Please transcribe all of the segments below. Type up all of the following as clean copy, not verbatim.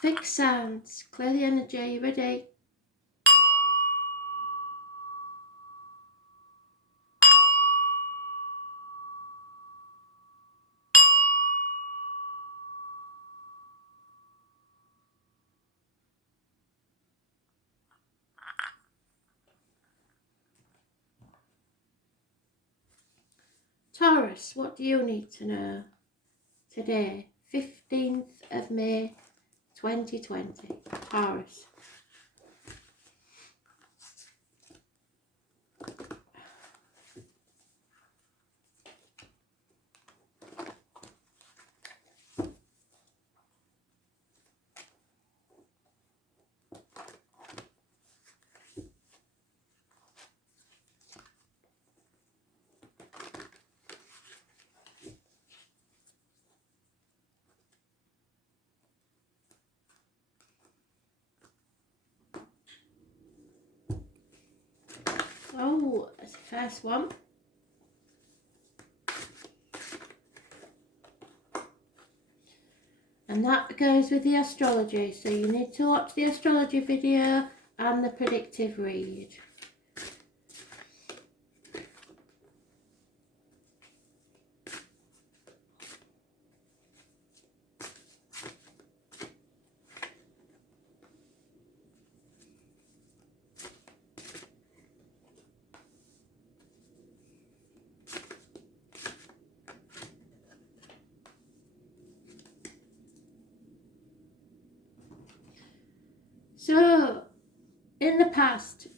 Fixed sounds. Clear the energy. You ready? Taurus, what do you need to know today, 15th of May 2020? Taurus. Oh, that's the first one. And that goes with the astrology. So you need to watch the astrology video and the predictive read. So, in the past,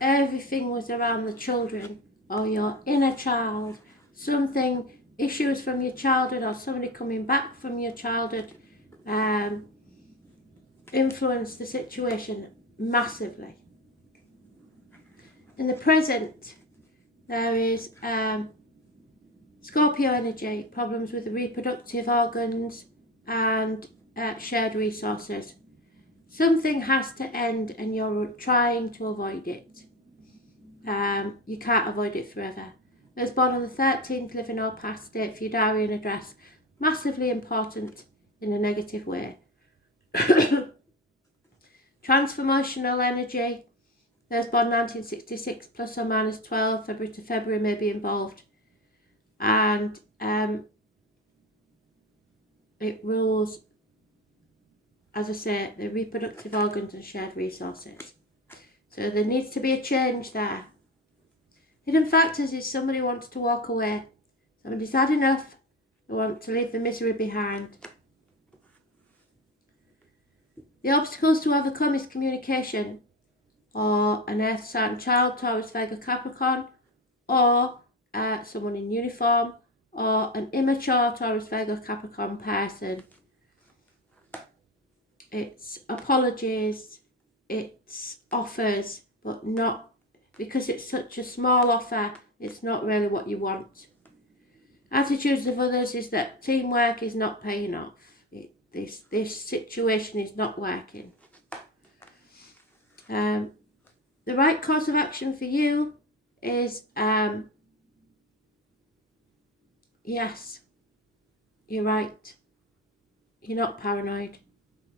everything was around the children or your inner child. Something, issues from your childhood or somebody coming back from your childhood influenced the situation massively. In the present, there is Scorpio energy, problems with the reproductive organs and shared resources. Something has to end and you're trying to avoid it. You can't avoid it forever. I was born on the 13th, living or past date for your diary and address. Massively important in a negative way. Transformational energy. Those born 1966 plus or minus 12, February to February may be involved. And it rules, as I say, the reproductive organs and shared resources. So there needs to be a change there. Hidden factors is somebody wants to walk away. Somebody's had enough. They want to leave the misery behind. The obstacles to overcome is communication, or an earth sign child, Taurus, Virgo, Capricorn, or someone in uniform, or an immature Taurus, Virgo, Capricorn person. It's apologies, it's offers, but not, because it's such a small offer, it's not really what you want. Attitudes of others is that teamwork is not paying off. This situation is not working. The right course of action for you is, yes, you're right. You're not paranoid.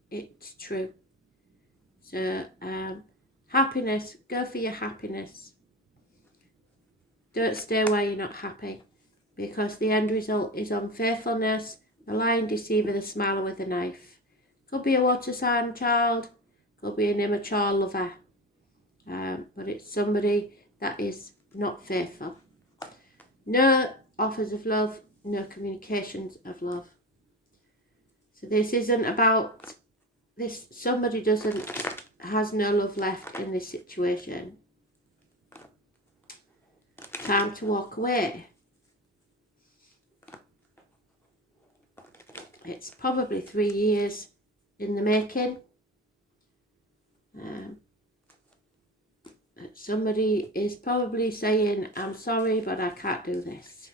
It's true. So, happiness, go for your happiness. Don't stay where you're not happy, because the end result is unfaithfulness, the lying deceiver, the smiler with a knife. Could be a water sign child, could be an immature lover, but it's somebody that is not faithful. No offers of love, no communications of love. So this isn't about this, somebody has no love left in this situation. Time to walk away. It's probably 3 years in the making. Somebody is probably saying, I'm sorry, but I can't do this.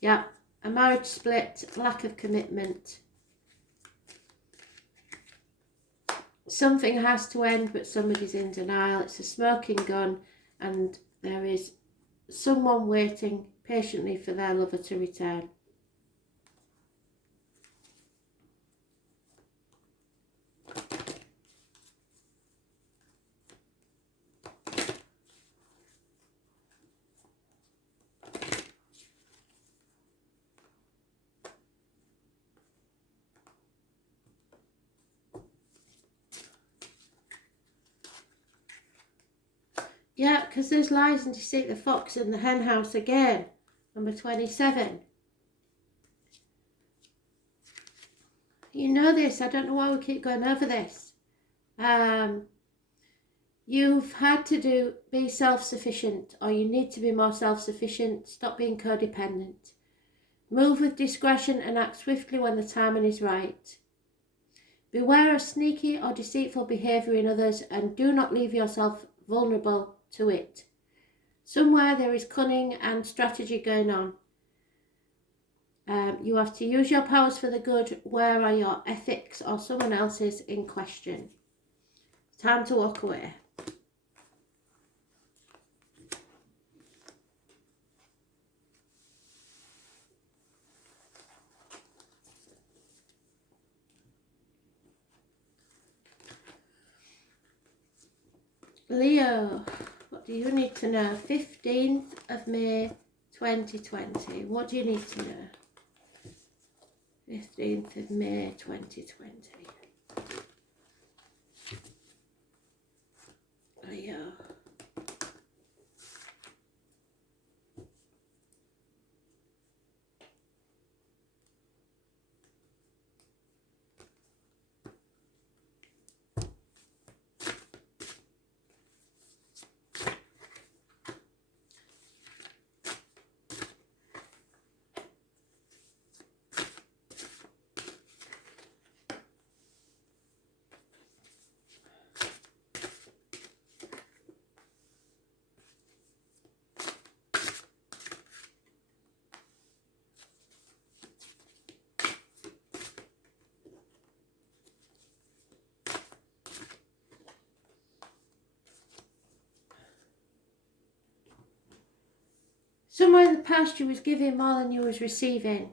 Yeah, a marriage split, lack of commitment. Something has to end, but somebody's in denial. It's a smoking gun, and there is someone waiting patiently for their lover to return. Yeah, because there's lies and deceit, the fox in the hen house again. Number 27. You know this. I don't know why we keep going over this. You've had to be self-sufficient, or you need to be more self-sufficient. Stop being codependent. Move with discretion and act swiftly when the timing is right. Beware of sneaky or deceitful behaviour in others, and do not leave yourself vulnerable to it. Somewhere there is cunning and strategy going on. You have to use your powers for the good. Where are your ethics or someone else's in question? Time to walk away. Leo, what do you need to know? 15th of May 2020. What do you need to know? 15th of May 2020. Leo. Somewhere in the past you was giving more than you was receiving.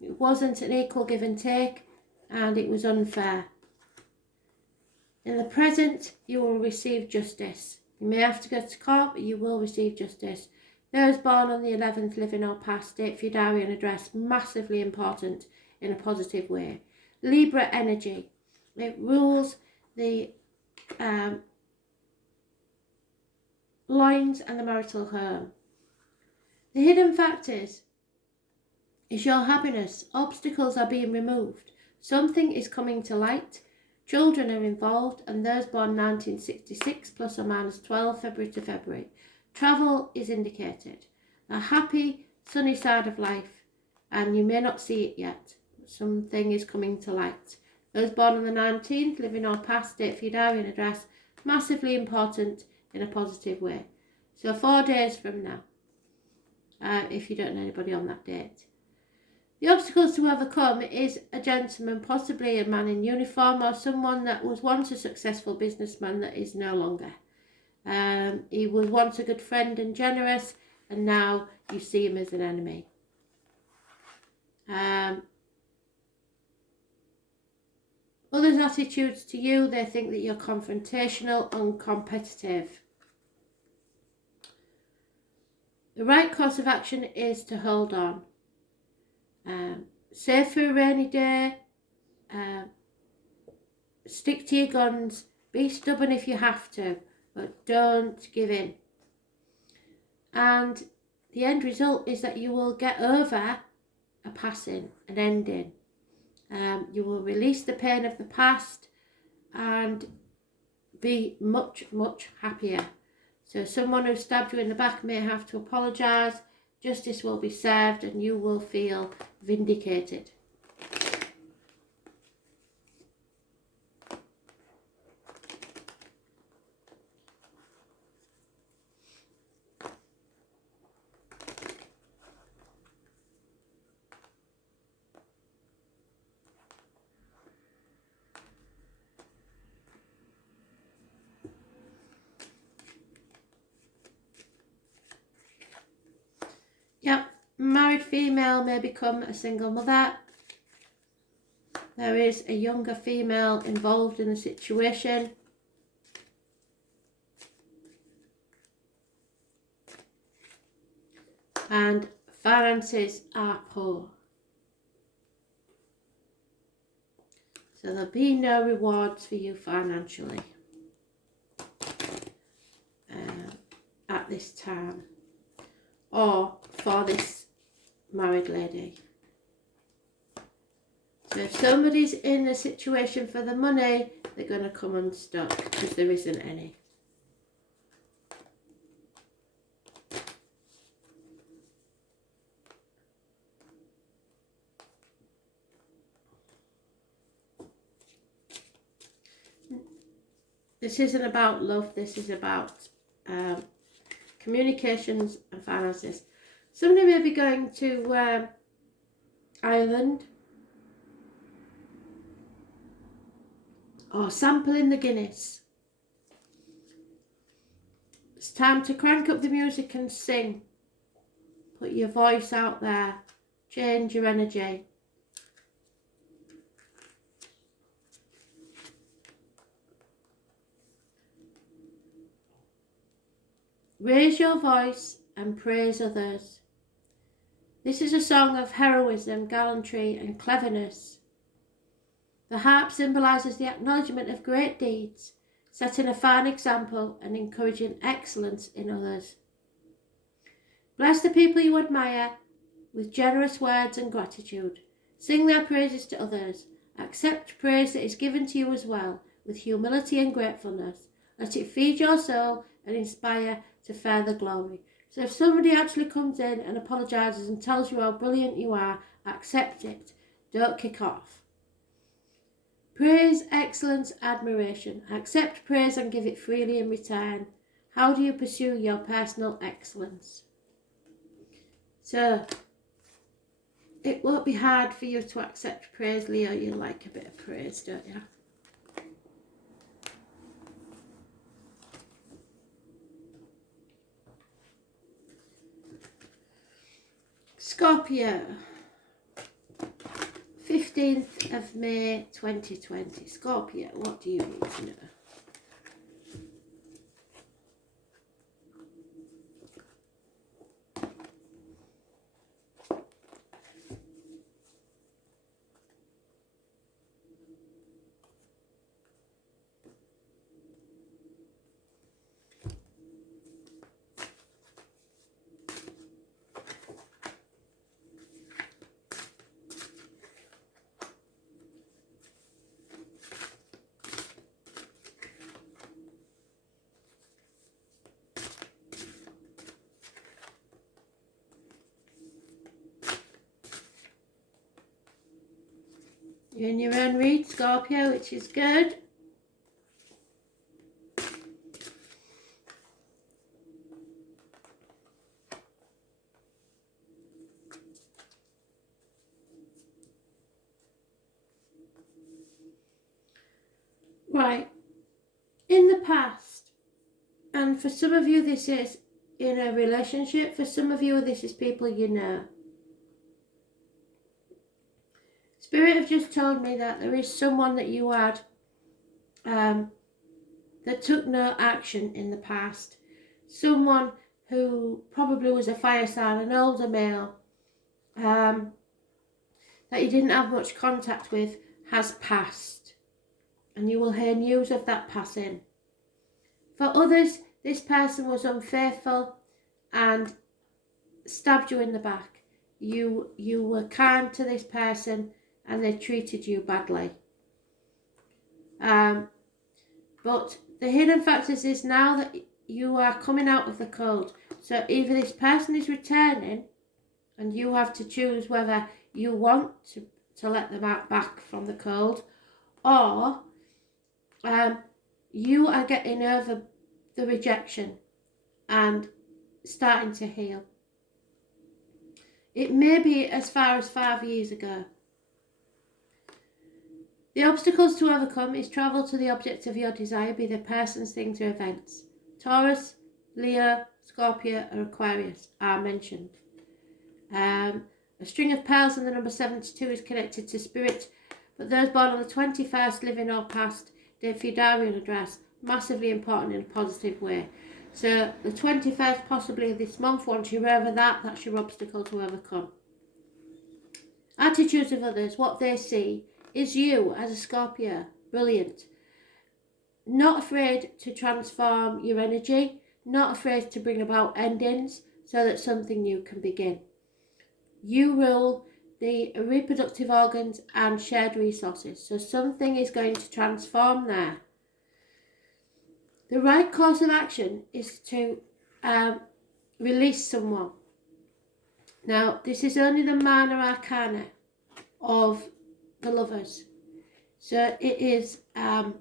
It wasn't an equal give and take, and it was unfair. In the present, you will receive justice. You may have to go to court, but you will receive justice. Those born on the 11th, living or past, date for your diary and address, massively important in a positive way. Libra energy. It rules the loins and the marital home. The hidden factors is your happiness. Obstacles are being removed. Something is coming to light. Children are involved, and those born 1966 plus or minus 12 February to February. Travel is indicated. A happy, sunny side of life, and you may not see it yet. Something is coming to light. Those born on the 19th, living or past, date for your diary and address, massively important in a positive way. So 4 days from now. If you don't know anybody on that date. The obstacles to overcome is a gentleman, possibly a man in uniform, or someone that was once a successful businessman that is no longer. He was once a good friend and generous, and now you see him as an enemy. Others' attitudes to you, they think that you're confrontational and competitive. The right course of action is to hold on. Save for a rainy day. Stick to your guns. Be stubborn if you have to, but don't give in. And the end result is that you will get over a passing, an ending. You will release the pain of the past and be much, much happier. So someone who stabbed you in the back may have to apologise. Justice will be served and you will feel vindicated. Yep, married female may become a single mother. There is a younger female involved in the situation. And finances are poor. So there'll be no rewards for you financially. this time, or for this married lady. So if somebody's in a situation for the money, they're going to come unstuck because there isn't any. This isn't about love, this is about communications and finances. Somebody may be going to Ireland, or sampling the Guinness. It's time to crank up the music and sing. Put your voice out there. Change your energy. Raise your voice and praise others. This is a song of heroism, gallantry and cleverness. The harp symbolises the acknowledgement of great deeds, setting a fine example and encouraging excellence in others. Bless the people you admire with generous words and gratitude. Sing their praises to others. Accept praise that is given to you as well, with humility and gratefulness. Let it feed your soul and inspire to further glory. So if somebody actually comes in and apologises and tells you how brilliant you are, accept it. Don't kick off. Praise, excellence, admiration. Accept praise and give it freely in return. How do you pursue your personal excellence? So, it won't be hard for you to accept praise, Leo. You like a bit of praise, don't you? Scorpio, 15th of May 2020. Scorpio, what do you need to know? You're in your own read, Scorpio, which is good. Right. In the past, and for some of you this is in a relationship, for some of you this is people you know. Spirit have just told me that there is someone that you had that took no action in the past. Someone who probably was a fire sign, an older male, that you didn't have much contact with, has passed. And you will hear news of that passing. For others, this person was unfaithful and stabbed you in the back. You were kind to this person and they treated you badly. But the hidden factors is now that you are coming out of the cold. So either this person is returning and you have to choose whether you want to let them out back from the cold, or you are getting over the rejection and starting to heal. It may be as far as 5 years ago. The obstacles to overcome is travel to the object of your desire, be the persons, things or events. Taurus, Leo, Scorpio or Aquarius are mentioned. A string of pearls and the number 72 is connected to spirit, but those born on the 21st, living or past, date for your diary address, massively important in a positive way. So the 21st possibly of this month, once you're over that, that's your obstacle to overcome. Attitudes of others, what they see is you as a Scorpio. Brilliant. Not afraid to transform your energy, not afraid to bring about endings so that something new can begin. You rule the reproductive organs and shared resources, so something is going to transform there. The right course of action is to release someone. Now, this is only the minor arcana of the Lovers. So it is a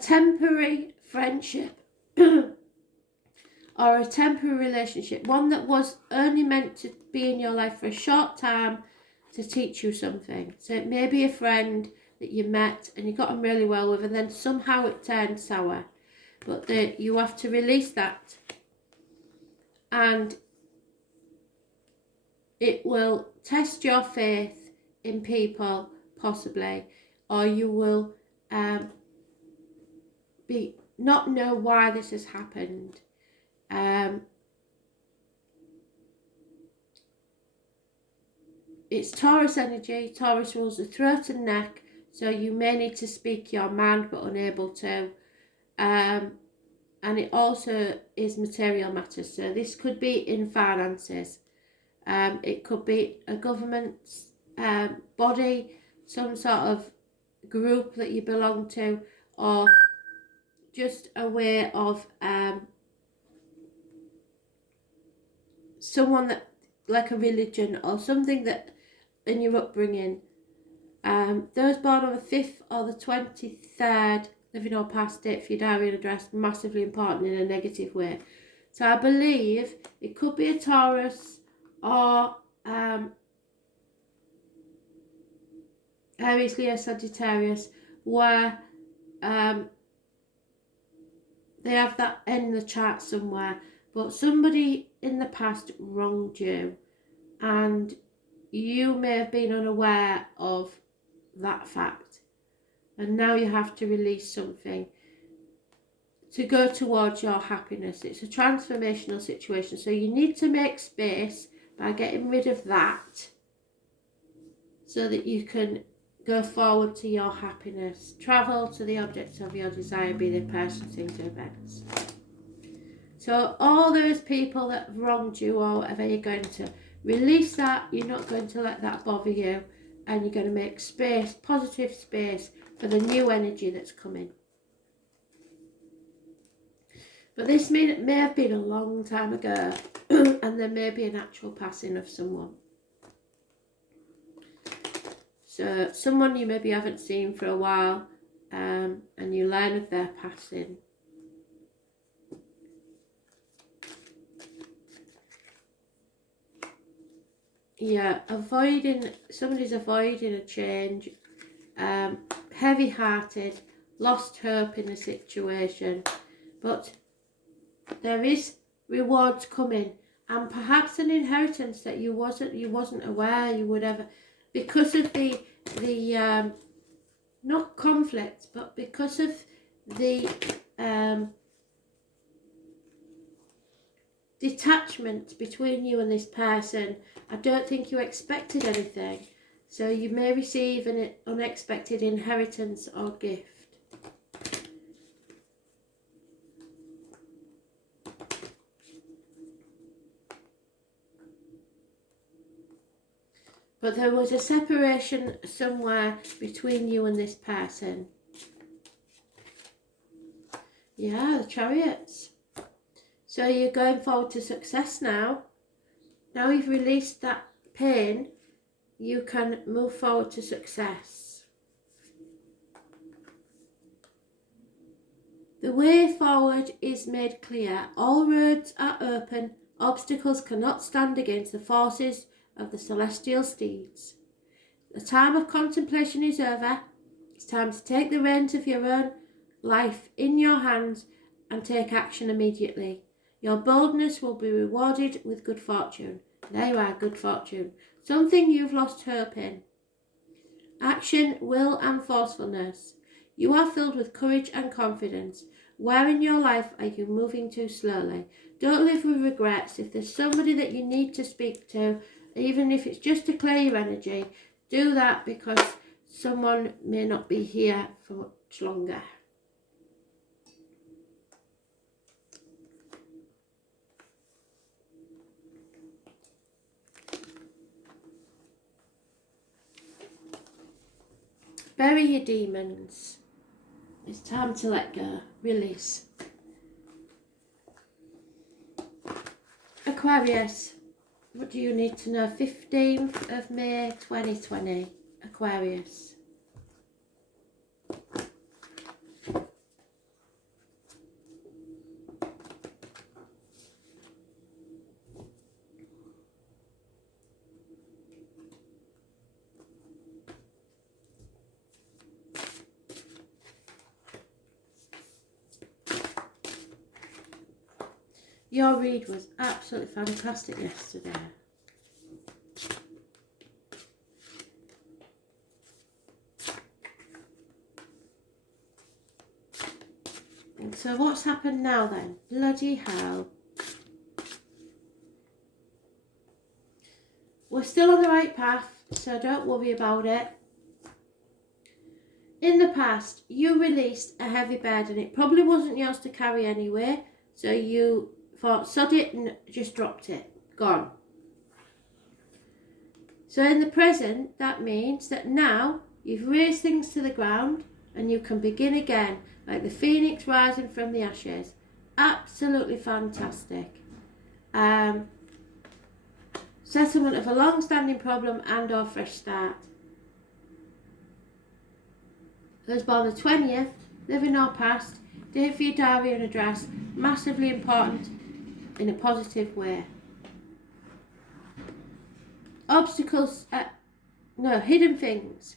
temporary friendship or a temporary relationship, one that was only meant to be in your life for a short time to teach you something. So it may be a friend that you met and you got on really well with, and then somehow it turned sour. But you have to release that, and it will test your faith in people, possibly, or you will not know why this has happened. It's Taurus energy. Taurus rules the throat and neck, so you may need to speak your mind but unable to. And it also is material matters, so this could be in finances. It could be a government body, some sort of group that you belong to, or just a way of someone that, like a religion or something that in your upbringing. Those born on the 5th or the 23rd, living or past date for your diary and address, massively important in a negative way. So I believe it could be a Taurus or Aries, Leo, Sagittarius, where they have that in the chart somewhere, but somebody in the past wronged you and you may have been unaware of that fact, and now you have to release something to go towards your happiness. It's a transformational situation, so you need to make space by getting rid of that so that you can go forward to your happiness. Travel to the objects of your desire, be they person, things, or events. So all those people that have wronged you or whatever, you're going to release that. You're not going to let that bother you, and you're going to make space, positive space, for the new energy that's coming. But this may have been a long time ago, and there may be an actual passing of someone. So someone you maybe haven't seen for a while, and you learn of their passing. Yeah, somebody's avoiding a change, heavy-hearted, lost hope in the situation, but there is rewards coming, and perhaps an inheritance that you wasn't aware you would ever, because of the not conflict, but because of the detachment between you and this person. I don't think you expected anything, so you may receive an unexpected inheritance or gift. But there was a separation somewhere between you and this person. Yeah, the Chariots. So you're going forward to success now. Now you've released that pain, you can move forward to success. The way forward is made clear. All roads are open. Obstacles cannot stand against the forces of the celestial steeds. The time of contemplation is over. It's time to take the reins of your own life in your hands and take action immediately. Your boldness will be rewarded with good fortune. There you are, good fortune. Something you've lost hope in. Action, will and forcefulness. You are filled with courage and confidence. Where in your life are you moving too slowly? Don't live with regrets. If there's somebody that you need to speak to, even if it's just to clear your energy, do that, because someone may not be here for much longer. Bury your demons. It's time to let go. Release. Aquarius. What do you need to know? 15th of May 2020. Aquarius. Your read was absolutely fantastic yesterday. So what's happened now then? Bloody hell. We're still on the right path, so don't worry about it. In the past, you released a heavy burden. It probably wasn't yours to carry anyway, so you thought, sod it, and just dropped it. Gone. So in the present, that means that now you've raised things to the ground and you can begin again, like the phoenix rising from the ashes. Absolutely fantastic. Settlement of a long-standing problem and or fresh start. Those born the 20th, living or past, date for your diary and address, massively important in a positive way. Obstacles, hidden things.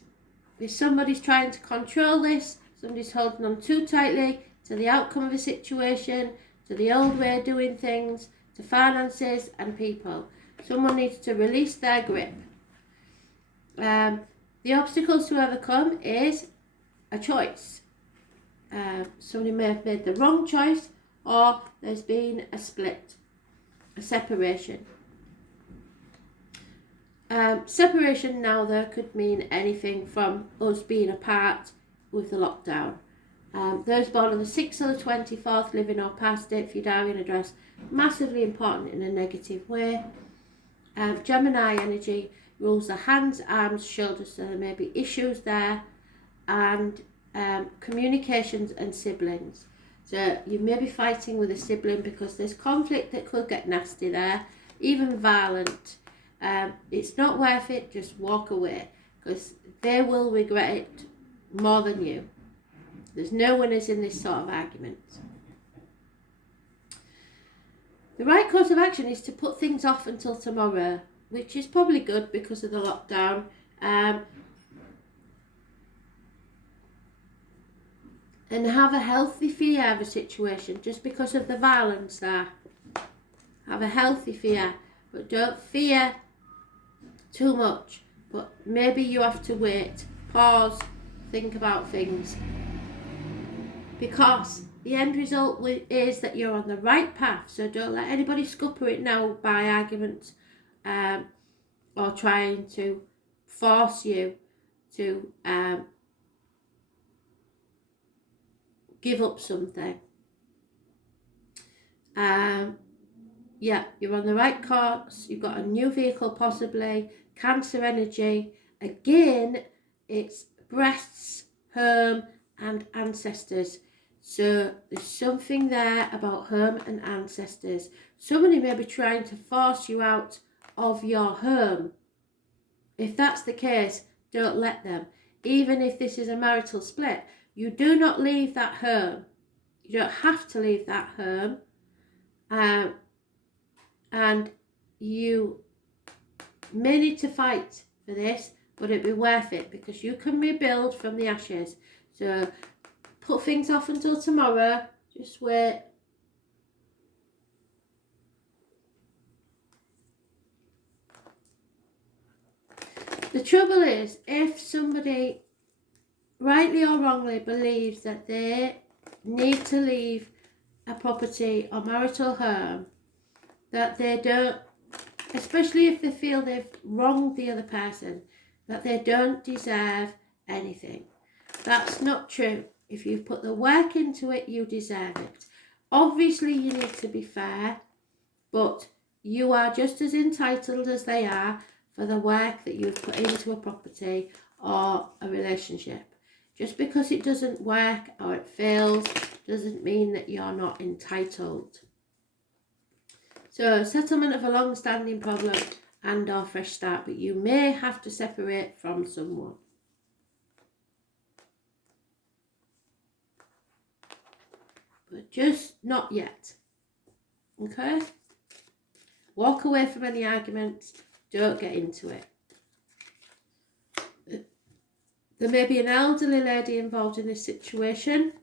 If somebody's trying to control this, somebody's holding on too tightly to the outcome of a situation, to the old way of doing things, to finances and people. Someone needs to release their grip. The obstacles to overcome is a choice. Somebody may have made the wrong choice, or there's been a split, a separation. Separation now there could mean anything from us being apart with the lockdown. Those born on the 6th or the 24th, living or past, date for your diary and address, massively important in a negative way. Gemini energy rules the hands, arms, shoulders, so there may be issues there, and communications and siblings. So you may be fighting with a sibling because there's conflict that could get nasty there, even violent. It's not worth it, just walk away, because they will regret it more than you. There's no winners in this sort of argument. The right course of action is to put things off until tomorrow, which is probably good because of the lockdown. And have a healthy fear of a situation, just because of the violence there. Have a healthy fear, but don't fear too much. But maybe you have to wait, pause, think about things. Because the end result is that you're on the right path, so don't let anybody scupper it now by arguments or trying to force you to give up something. Yeah, you're on the right course. You've got a new vehicle possibly. Cancer energy. Again, it's breasts, home and ancestors. So there's something there about home and ancestors. Somebody may be trying to force you out of your home. If that's the case, don't let them. Even if this is a marital split, you do not leave that home. You don't have to leave that home. And you may need to fight for this, but it'd be worth it because you can rebuild from the ashes. So put things off until tomorrow. Just wait. The trouble is, if somebody rightly or wrongly believes that they need to leave a property or marital home, that they don't, especially if they feel they've wronged the other person, that they don't deserve anything. That's not true. If you've put the work into it, you deserve it. Obviously, you need to be fair, but you are just as entitled as they are for the work that you've put into a property or a relationship. Just because it doesn't work or it fails doesn't mean that you're not entitled. So, settlement of a long-standing problem and or fresh start, but you may have to separate from someone. But just not yet. Okay? Walk away from any arguments. Don't get into it. There may be an elderly lady involved in this situation.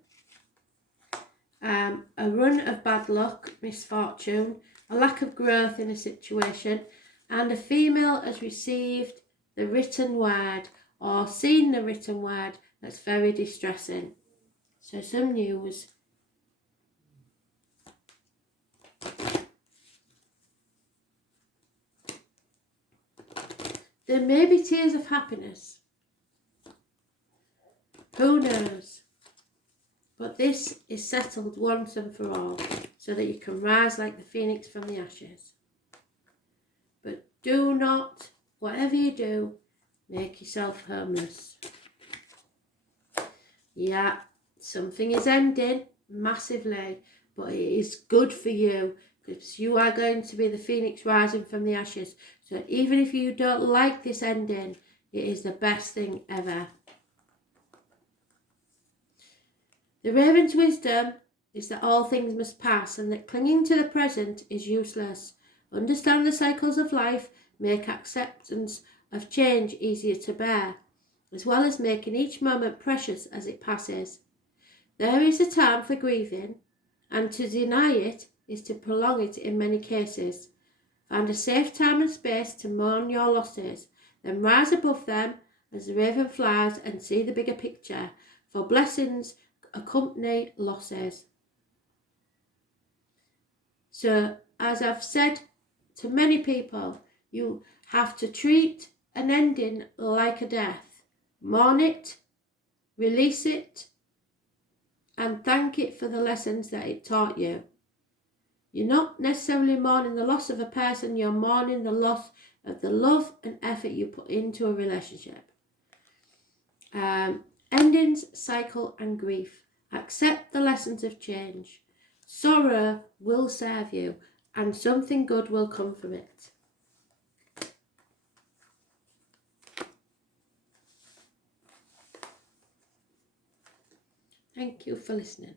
A run of bad luck, misfortune, a lack of growth in a situation, and a female has received the written word or seen the written word that's very distressing. So some news. There may be tears of happiness. Who knows? But this is settled once and for all, so that you can rise like the phoenix from the ashes. But do not, whatever you do, make yourself homeless. Yeah, something is ending massively, but it is good for you, because you are going to be the phoenix rising from the ashes. So even if you don't like this ending, it is the best thing ever. The raven's wisdom is that all things must pass and that clinging to the present is useless. Understand the cycles of life, make acceptance of change easier to bear, as well as making each moment precious as it passes. There is a time for grieving, and to deny it is to prolong it in many cases. Find a safe time and space to mourn your losses, then rise above them as the raven flies and see the bigger picture, for blessings accompany losses. So, as I've said to many people, you have to treat an ending like a death. Mourn it, release it, and thank it for the lessons that it taught you. You're not necessarily mourning the loss of a person, you're mourning the loss of the love and effort you put into a relationship. Endings, cycle and grief. Accept the lessons of change. Sorrow will serve you and something good will come from it. Thank you for listening.